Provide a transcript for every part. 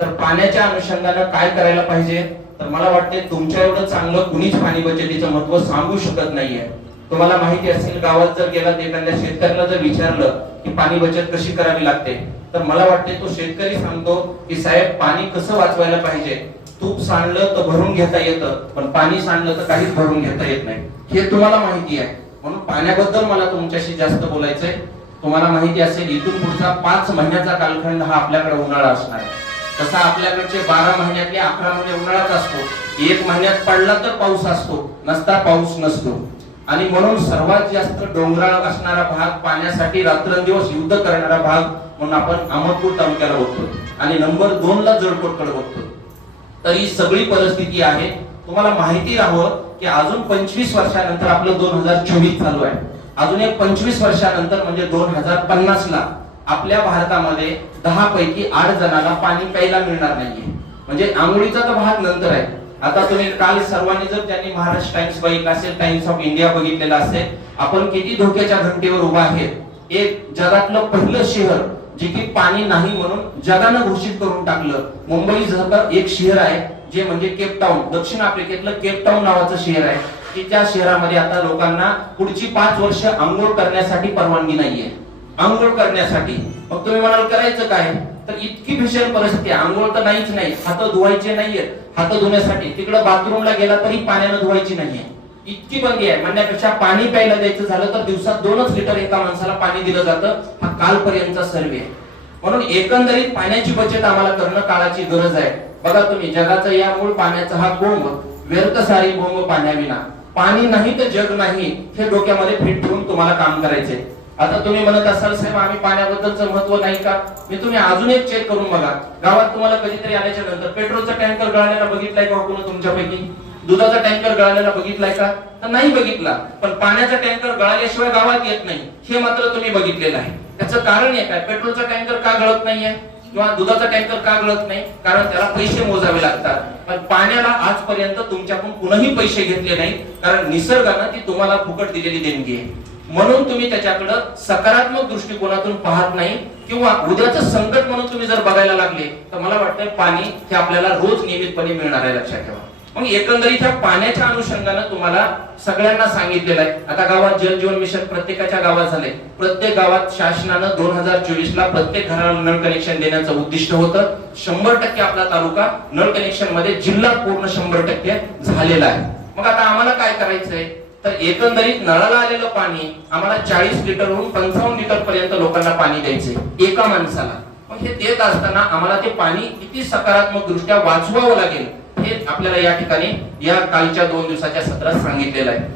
तर पाण्याच्या अनुषंगानं काय करायला पाहिजे? तर मला वाटते तुमच्या एवढं चांगलं कुणीच पाणी बचतीचं महत्त्व सांगू शकत नाहीये. तुम्हाला माहिती असेल गावात जर गेला एखाद्या शेतकऱ्याला जर विचारलं की पाणी बचत कशी करावी लागते तर मला वाटते तो शेतकरी सांगतो की साहेब पाणी कसं वाचवायला पाहिजे? तूप सांडलं तर भरून घेता येतं पण पाणी सांडलं तर काहीच भरून घेता येत नाही. हे तुम्हाला माहिती आहे. म्हणून पाण्याबद्दल मला तुमच्याशी जास्त बोलायचंय. तुम्हाला माहिती असेल इथून पुढचा पाच महिन्याचा कालखंड हा आपल्याकडे उन्हाळा असणार आहे. तसा आपल्याकडचे बारा महिन्यातले अकरा महिने उन्हाळाच असतो. एक महिन्यात पडला तर पाऊस असतो. नसता पाऊस नसतो. आणि म्हणून सर्वात जास्त डोंगराळ असणारा भाग पाण्यासाठी रात्रंदिवस युद्ध करणारा भाग म्हणून आपण अहमदपूर तालुक्याला बघतो. आणि नंबर दोन ला जळकोटकडे बघतो. तर ही सगळी परिस्थिती आहे. तुम्हाला माहिती राहावं की अजून पंचवीस वर्षानंतर आपलं दोन हजार चोवीस चालू आहे. अजून एक पंचवीस वर्षानंतर म्हणजे दोन हजार पन्नास ला आपल्या भारतामध्ये दहा पैकी आठ जणांना पाणी प्यायला मिळणार नाहीये. म्हणजे आंघोळीचा तर भाग नंतर आहे. आता तुम्ही काल सर्वांनी जर त्यांनी महाराष्ट्र टाइम्स बघितला असेल टाइम्स ऑफ इंडिया बघितलेला असेल आपण किती धोक्याच्या घंटेवर उभा आहेत. एक जगातलं पहिलं शहर जे की पाणी नाही म्हणून जगानं घोषित करून टाकलं. मुंबई जर एक शहर आहे जे म्हणजे केपटाऊन दक्षिण आफ्रिकेतलं केपटाऊन नावाचं शहर आहे. की त्या शहरामध्ये आता लोकांना पुढची पाच वर्ष आंघोळ करण्यासाठी परवानगी नाहीये. आंघोळ करण्यासाठी. मग तुम्ही म्हणाल करायचं काय? तर इतकी भीषण परिस्थिती आंघोळ तर नाहीच नाही. हात धुवायचे नाहीये. हात धुण्यासाठी. तिकडे बाथरूमला गेला तरी पाण्यानं धुवायची नाहीये. इतकी बंदी आहे. म्हणण्यापेक्षा पाणी प्यायला द्यायचं झालं तर दिवसात दोनच लिटर एका माणसाला पाणी दिलं जातं. हा कालपर्यंतचा सर्वे आहे. म्हणून एकंदरीत पाण्याची बचत आम्हाला करणं काळाची गरज आहे. बघा तुम्ही जगाचा या मूळ पाण्याचा हा बोंब व्यर्थ सारी बोंब पाण्याविना. पाणी नाही तर जग नाही हे डोक्यामध्ये फिट ठेवून तुम्हाला काम करायचे आता तुम्ही म्हणत असाल साहेब आम्ही पाण्याबद्दलचं महत्त्व नाही का? मी तुम्ही अजून एक चेक करून बघा. गावात तुम्हाला कधीतरी आल्याच्यानंतर पेट्रोलचा टँकर गळालेला बघितलाय का हो कोण तुमच्यापैकी? दुधाचा टँकर गळालेला बघितलाय का? तर नाही बघितला. पण पाण्याचा टँकर गळाल्याशिवाय गावात येत नाही. हे मात्र तुम्ही बघितलेलं आहे. त्याचं कारण आहे काय? पेट्रोलचा टँकर का गळत नाहीये? किंवा दुधाचा टँकर का गळत नाही? कारण त्याला पैसे मोजावे लागतात. पण पाण्याला आजपर्यंत तुमच्याकडून कुणीही पैसे घेतले नाही कारण निसर्गानं ती तुम्हाला फुकट दिलेली देणगी आहे. म्हणून तुम्ही त्याच्याकडं सकारात्मक दृष्टिकोनातून पाहत नाही किंवा उद्याचं संकट म्हणून तुम्ही जर बघायला लागले तर मला वाटतं पाणी हे आपल्याला रोज नियमितपणे मिळणार आहे लक्षात ठेवा. मग एकंदरीत ह्या पाण्याच्या अनुषंगानं तुम्हाला सगळ्यांना सांगितलेलं आहे. आता गावात जल जीवन मिशन प्रत्येकाच्या गावात झाले प्रत्येक गावात शासनानं दोन हजार चोवीस ला प्रत्येक घराला नळ कनेक्शन देण्याचं उद्दिष्ट होतं. शंभर टक्के आपला तालुका नळ कनेक्शनमध्ये जिल्हा पूर्ण शंभर टक्के झालेला आहे. मग आता आम्हाला काय करायचंय? तर एकंदरीत नळाला आलेलं पाणी आम्हाला चाळीस लिटरहून पंचावन्न लिटर पर्यंत लोकांना पाणी द्यायचे एका माणसाला. मग हे देत असताना आम्हाला ते पाणी किती सकारात्मक दृष्ट्या वाचवावं लागेल हे आपल्याला या ठिकाणी या कालच्या दोन दिवसाच्या सत्रात सांगितलेलं आहे.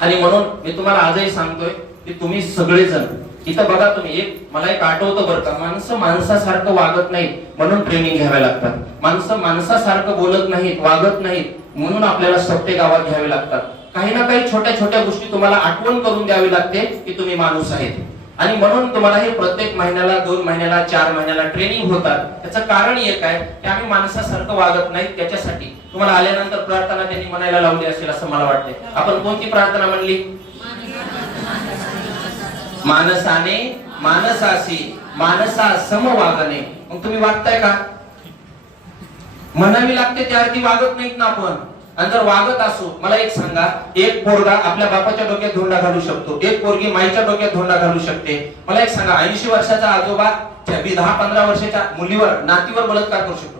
आणि म्हणून मी तुम्हाला आजही सांगतोय की तुम्ही सगळेजण इथं बघा तुम्ही एक मला एक आठवतं बरं का माणसं माणसासारखं वागत नाहीत म्हणून ट्रेनिंग घ्याव्या लागतात. माणसं माणसासारखं बोलत नाहीत वागत नाहीत म्हणून आपल्याला सत्य गावात घ्यावे लागतात. काही ना काही छोट्या छोट्या गोष्टी तुम्हाला आठवण करून द्यावी लागते की तुम्ही माणूस आहेत. आणि म्हणून तुम्हाला हे प्रत्येक महिन्याला दोन महिन्याला चार महिन्याला ट्रेनिंग होतात. त्याचं कारण एक आहे की आम्ही माणसासारखं वागत नाही त्याच्यासाठी. तुम्हाला आल्यानंतर प्रार्थना त्यांनी म्हणायला लावली असेल असं मला वाटते आपण कोणती प्रार्थना म्हणली? माणसाने मानसाशी मानसा सम वागणे. मग तुम्ही वागताय का? म्हणावी लागते त्या अर्थी वागत नाहीत ना आपण. आणि जर वागत असू मला एक सांगा एक पोरगा आपल्या बापाच्या डोक्यात धोंडा घालू शकतो एक पोरगी माईच्या डोक्यात धोंडा घालू शकते. मला एक सांगा ऐंशी वर्षाचा आजोबा बी- दहा पंधरा वर्षाच्या मुलीवर नातीवर बलात्कार करू शकतो.